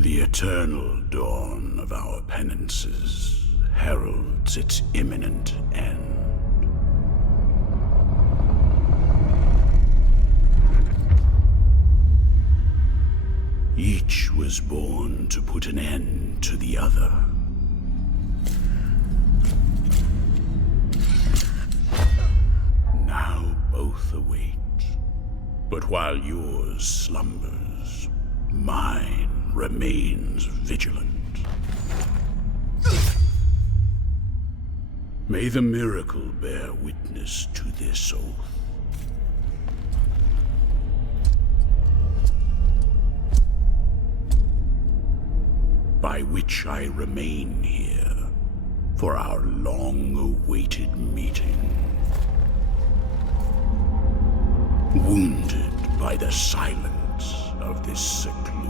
The eternal dawn of our penances heralds its imminent end. Each was born to put an end to the other. Now both await. But while yours slumbers, mine remains vigilant. May the miracle bear witness to this oath. By which I remain here for our long-awaited meeting. Wounded by the silence of this secluded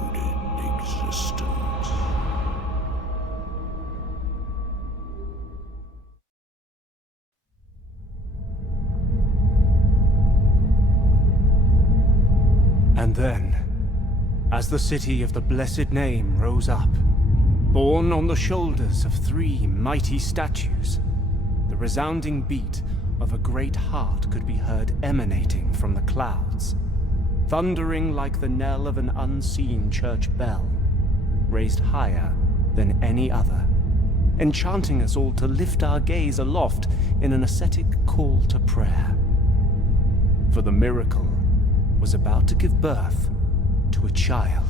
existence. And then, as the city of the blessed name rose up, borne on the shoulders of 3 mighty statues, the resounding beat of a great heart could be heard emanating from the clouds, thundering like the knell of an unseen church bell, raised higher than any other, enchanting us all to lift our gaze aloft in an ascetic call to prayer. For the miracle was about to give birth to a child.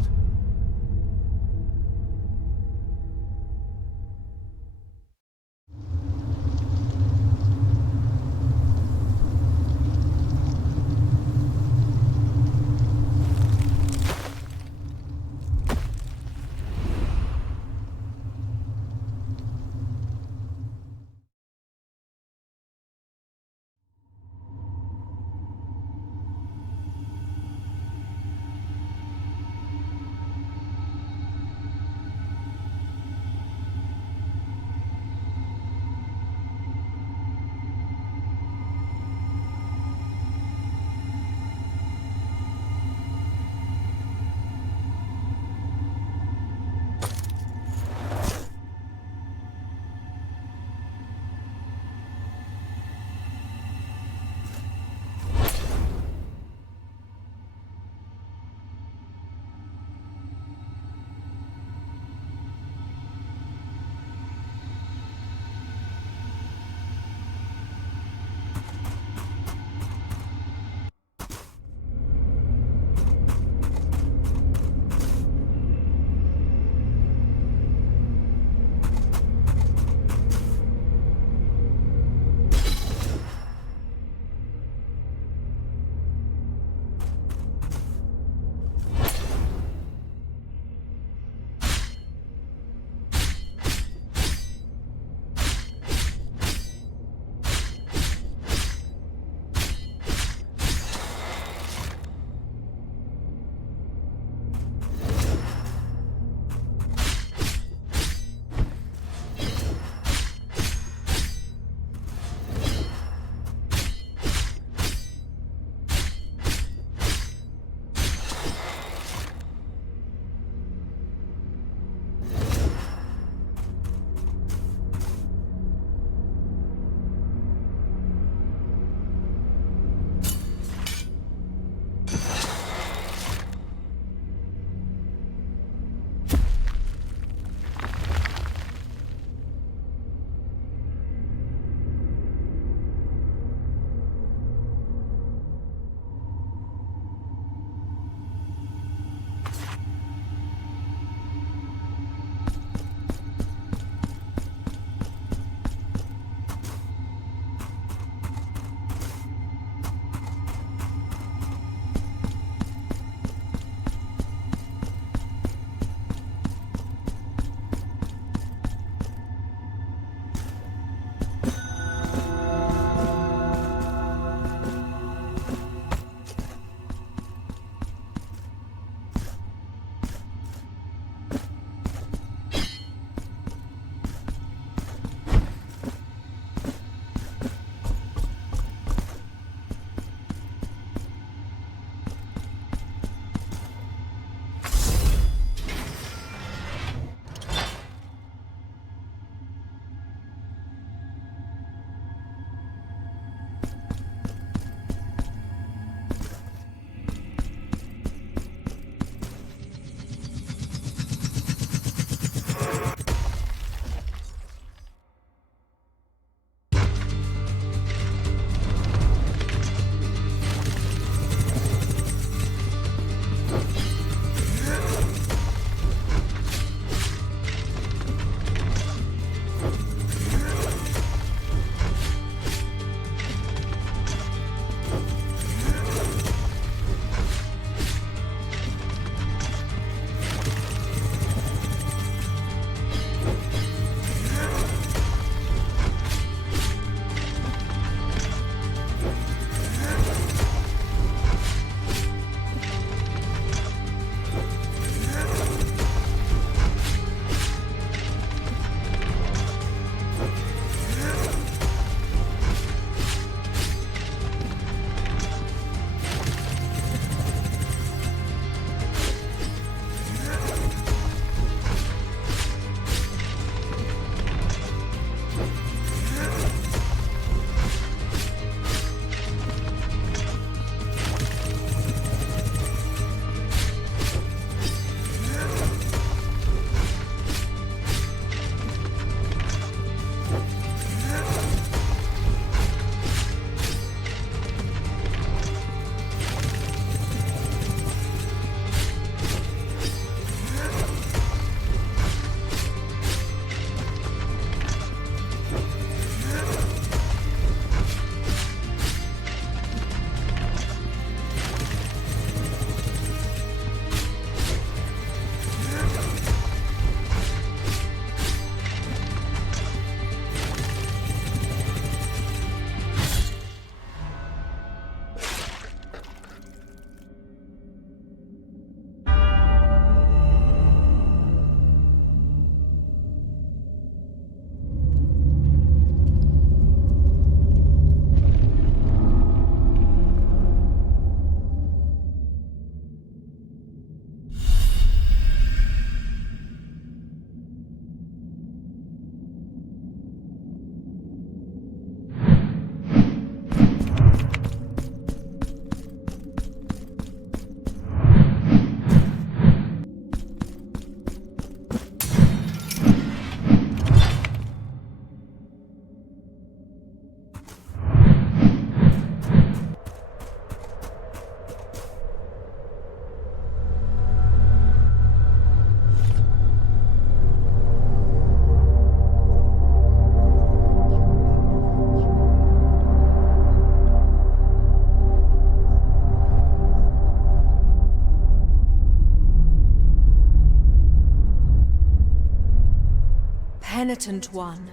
Penitent one,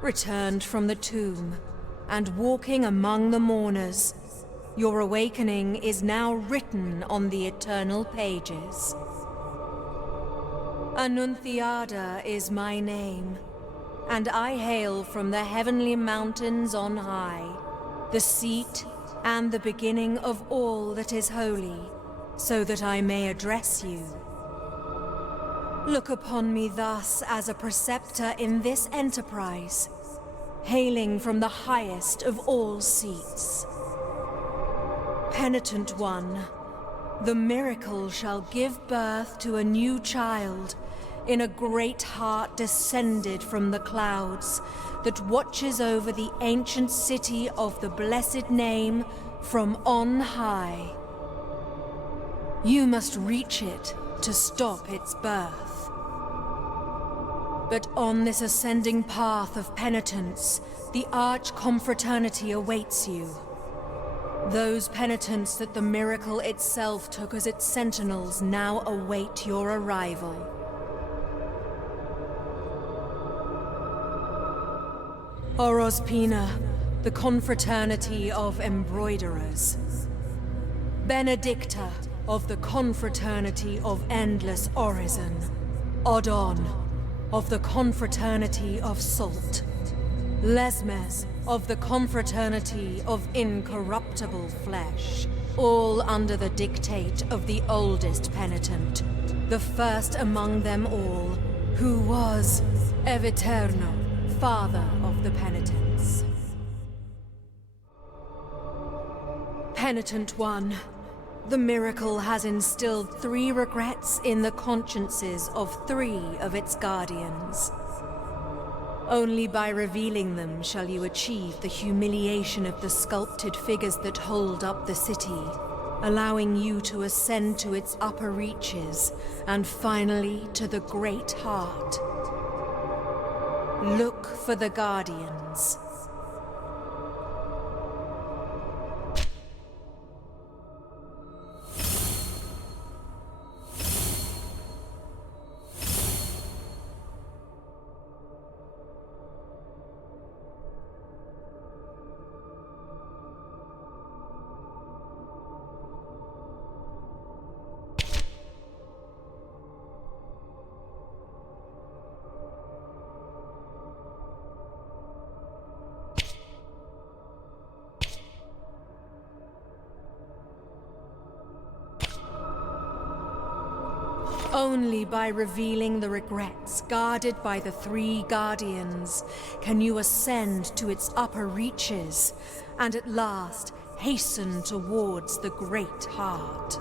returned from the tomb, and walking among the mourners, your awakening is now written on the eternal pages. Annunciada is my name, and I hail from the heavenly mountains on high, the seat and the beginning of all that is holy, so that I may address you. Look upon me thus as a preceptor in this enterprise, hailing from the highest of all seats. Penitent one, the miracle shall give birth to a new child in a great heart descended from the clouds that watches over the ancient city of the blessed name from on high. You must reach it to stop its birth. But on this ascending path of penitence, the arch-confraternity awaits you. Those penitents that the miracle itself took as its sentinels now await your arrival. Orospina, the confraternity of embroiderers. Benedicta, of the confraternity of endless orison. Odon, of the confraternity of salt. Lesmes, of the confraternity of incorruptible flesh. All under the dictate of the oldest penitent, the first among them all, who was Eviterno, father of the penitents. Penitent one, the miracle has instilled 3 regrets in the consciences of 3 of its guardians. Only by revealing them shall you achieve the humiliation of the sculpted figures that hold up the city, allowing you to ascend to its upper reaches, and finally to the great heart. Look for the guardians. Only by revealing the regrets guarded by the 3 guardians can you ascend to its upper reaches, and at last hasten towards the great heart.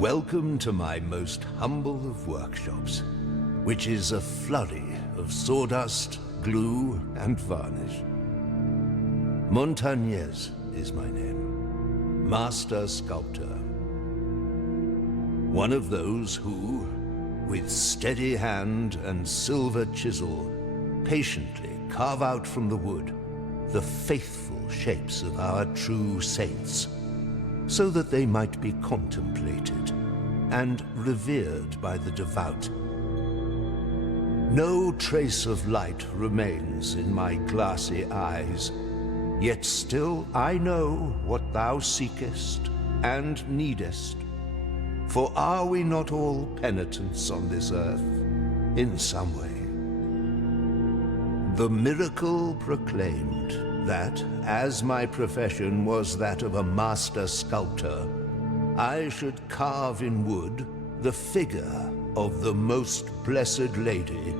Welcome to my most humble of workshops, which is a flurry of sawdust, glue, and varnish. Montagnez is my name, Master Sculptor. One of those who, with steady hand and silver chisel, patiently carve out from the wood the faithful shapes of our true saints, so that they might be contemplated and revered by the devout. No trace of light remains in my glassy eyes, yet still I know what thou seekest and needest. For are we not all penitents on this earth, in some way? The miracle proclaimed that, as my profession was that of a master sculptor, I should carve in wood the figure of the Most Blessed Lady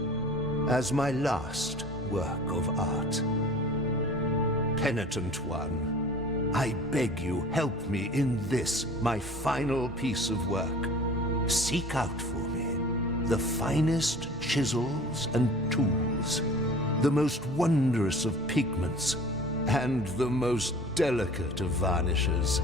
as my last work of art. Penitent one, I beg you help me in this, my final piece of work. Seek out for me the finest chisels and tools, the most wondrous of pigments, and the most delicate of varnishes.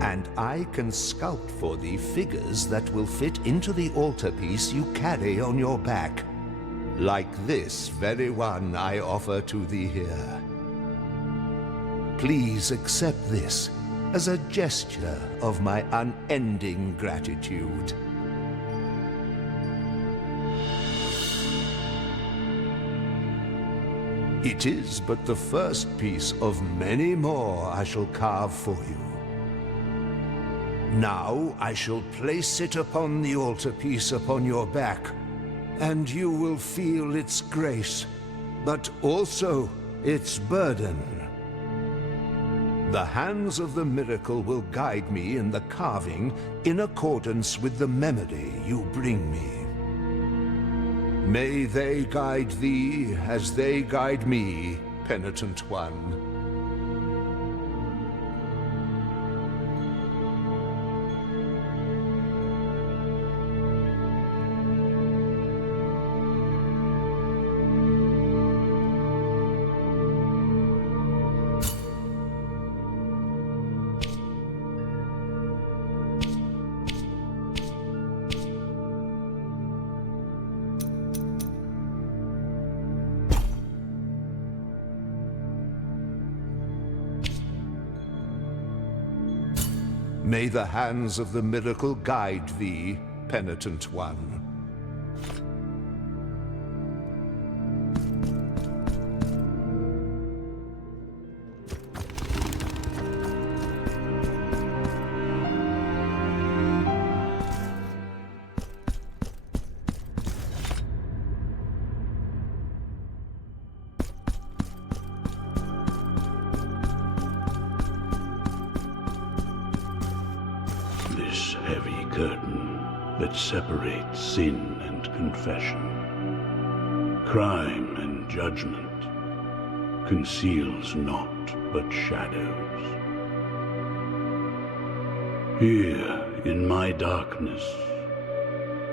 And I can sculpt for thee figures that will fit into the altarpiece you carry on your back, like this very one I offer to thee here. Please accept this as a gesture of my unending gratitude. It is but the first piece of many more I shall carve for you. Now I shall place it upon the altarpiece upon your back, and you will feel its grace, but also its burden. The hands of the miracle will guide me in the carving in accordance with the memory you bring me. May they guide thee as they guide me, penitent one. May the hands of the miracle guide thee, penitent one. This heavy curtain that separates sin and confession, crime and judgment, conceals naught but shadows. Here, in my darkness,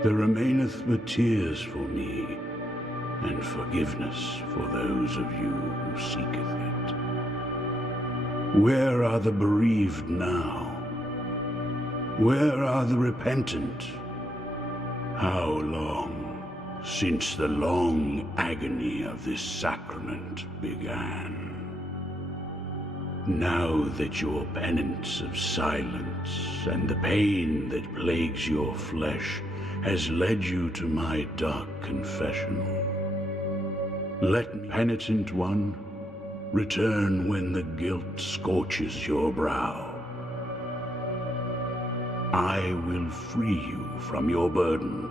there remaineth but tears for me, and forgiveness for those of you who seeketh it. Where are the bereaved now? Where are the repentant? How long since the long agony of this sacrament began? Now that your penance of silence and the pain that plagues your flesh has led you to my dark confessional, let penitent one return when the guilt scorches your brow. I will free you from your burden,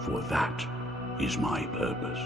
for that is my purpose.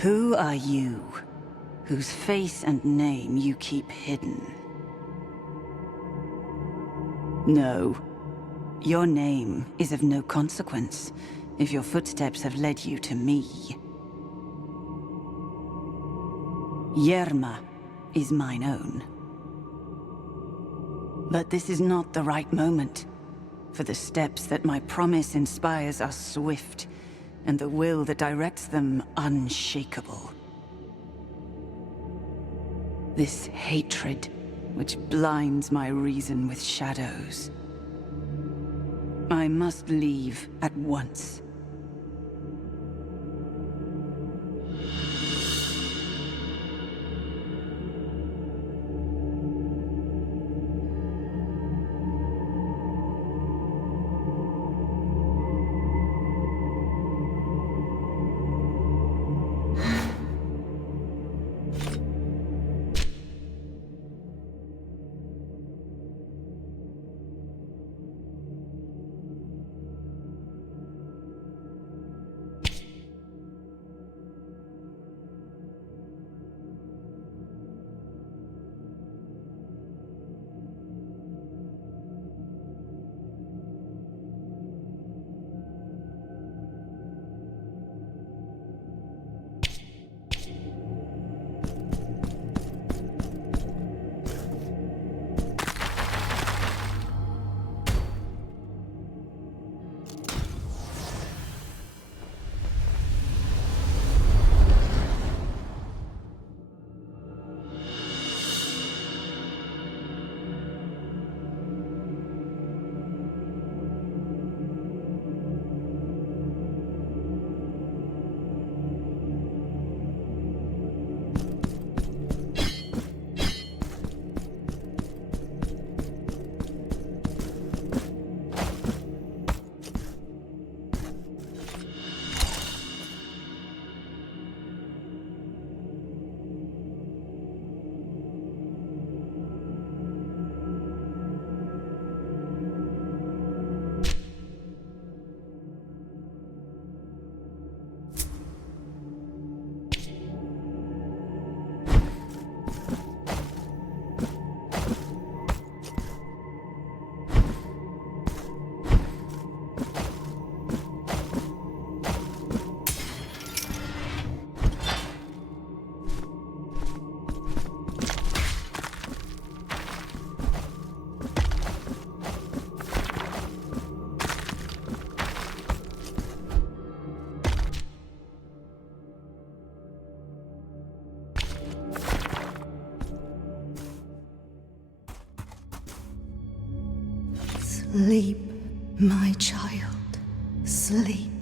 Who are you, whose face and name you keep hidden? No. Your name is of no consequence if your footsteps have led you to me. Yerma is mine own. But this is not the right moment, for the steps that my promise inspires are swift, and the will that directs them unshakable. This hatred, which blinds my reason with shadows. I must leave at once. Sleep, my child, sleep.